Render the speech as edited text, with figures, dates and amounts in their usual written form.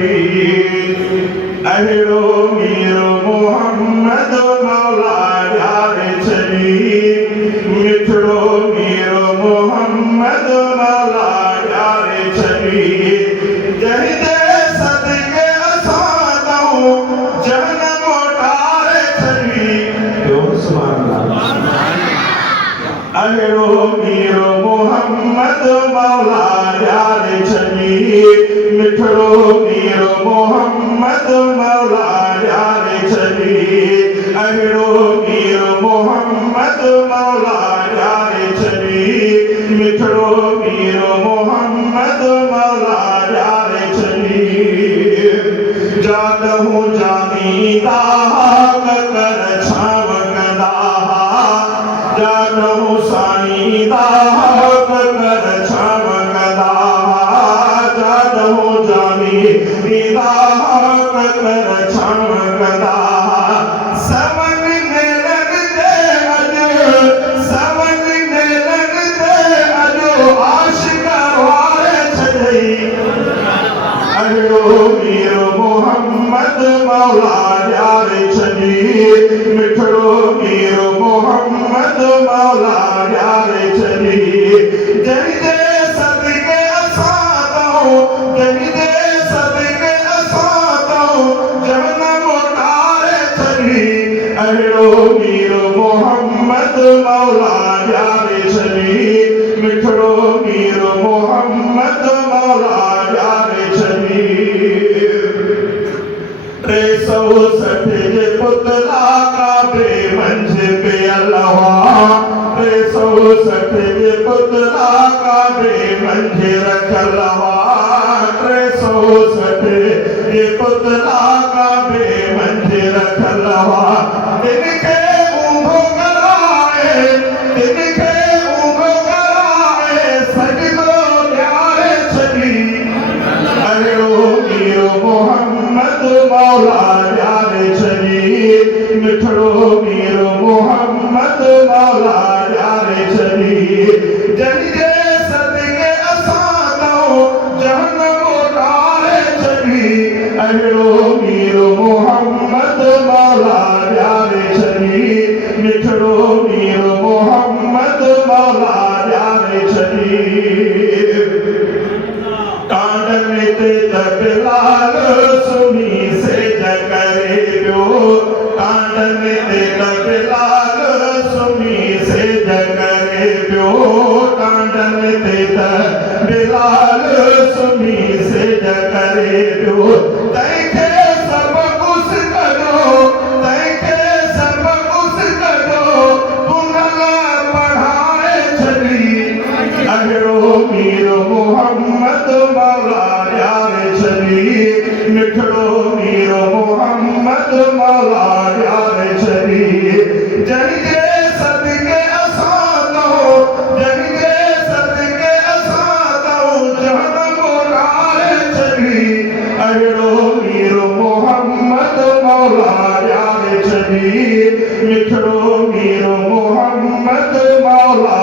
छड़ी अहिड़ो मीर मोहम्मद मौला ॾियारे छड़ी मिठड़ो मीर मोहम्मद मौला ॾियारे छड़ी जंहिंजे सदके असां तऊं जहनम मोटारे छड़ी अहिड़ो मीर मोहम्मद मौला ॾियारे छड़ी मिठड़ो मीर मोहम्मद मौला ॾियारे छड़ी अहिड़ो मीर मोहम्मद मौला ॾियारे छड़ी मिठड़ो मीर मोहम्मद मौला ॾियारे छड़ी जादहूं जानीता कर छाव कंदा जादहूं साईंदा कर छाव कंदा जादहूं जानीता कर छाव कंदा सवन नेरन ते अॼु आशिक वारे छॾई अहिड़ो मीर मोहम्मद मौला ॾियारे छॾी मिठड़ो मीर मोहम्मद मौला ॾियारे छॾी जंहिंजे सदके असां तऊं जंहिंजे सदके असां तऊं जहनम मोटारे छॾी अहिड़ो मीर मोहम्मद मौला ॾियारे छॾी मिठड़ो मीर मोहम्मद मौला ॾियारे छॾी 360 जे पुतला काबे मंझि पियल हुआ 360 जे पुतला काबे मंझि रखियल हुआ 360 जे पुतला काबे मंझि रखियल हुआ तिनखे ऊंधो कराए सजदो ॾियारे छॾी अहिड़ो मीर मोहम्मद मौला ॾियारे छॾी मिठड़ो मीर मोहम्मद मौला ॾियारे छॾी जंहिंजे सदके असां तऊं जहनम मोटारे छॾी अहिड़ो मीर मोहम्मद मौला ॾियारे छॾी मिठड़ो मीर मोहम्मद मौला ॾियारे छॾी कांडन ते बिलाल सुनी सेज करे पियो कांडन ते बिलाल सुनी सेज करे पियो कांडन ते बिलाल सुनी सेज करे पियो तंहिंखे सभु कुझु कढो पुनल पढ़ाए छॾी अहिड़ो मीर मोहम्मद मौला ॾियारे छॾी मिठड़ो मीर मोहम्मद मौला ॾियारे छॾी जंहिंजे सदके असां तऊं जहनम मोटारे छॾी अहिड़ो मीर मोहम्मद मौला ॾियारे छॾी मिठड़ो मीर मोहम्मद मौला